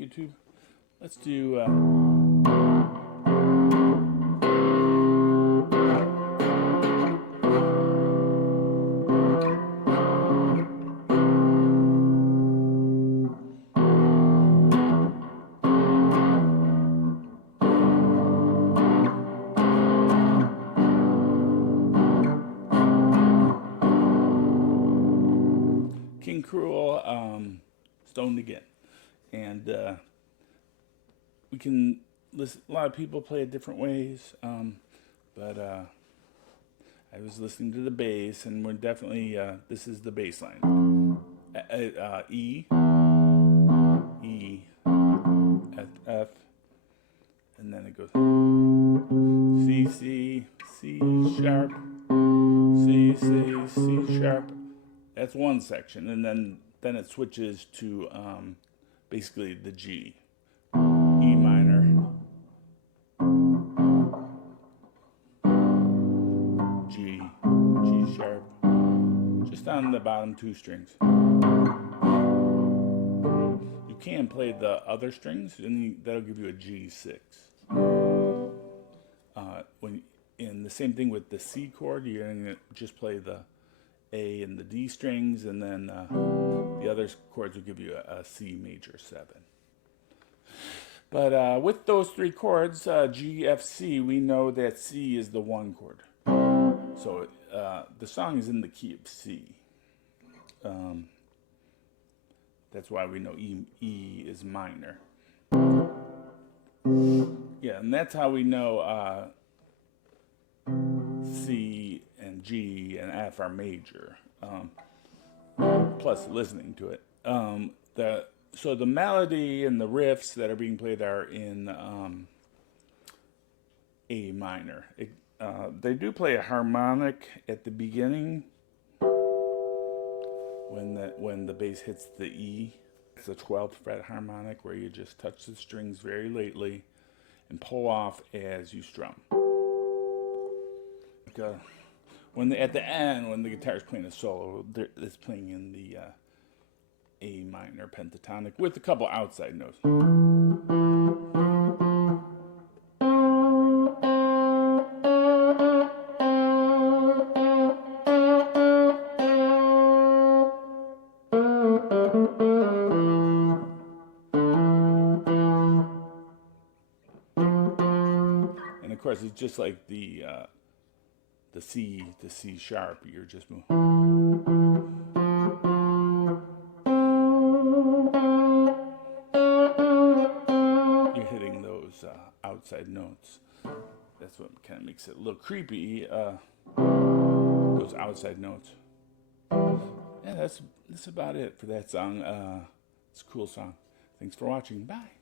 YouTube. Let's do King Krule, Stoned Again. And we can listen, a lot of people play it different ways, but I was listening to the bass, and we're definitely, this is the bass line. E, E, F, F, and then it goes C, C, C sharp, C, C, C sharp. That's one section, and then it switches to basically the G, E minor, G, G sharp, just on the bottom two strings. You can play the other strings, and that'll give you a G6. And the same thing with the C chord, you're gonna just play the A and the D strings, and then the other chords will give you a C major 7. But with those three chords, G, F, C, we know that C is the 1 chord. So the song is in the key of C. That's why we know E is minor. Yeah, and that's how we know C and G and F are major, plus listening to it. So the melody and the riffs that are being played are in A minor. They do play a harmonic at the beginning when the bass hits the E. It's a 12th fret harmonic where you just touch the strings very lightly and pull off as you strum. At the end, when the guitar is playing a solo, it's playing in the A minor pentatonic with a couple outside notes. And of course, it's just like the C to C sharp. You're just moving. You're hitting those outside notes. That's what kind of makes it a little creepy. Those outside notes. Yeah, that's about it for that song. It's a cool song. Thanks for watching. Bye.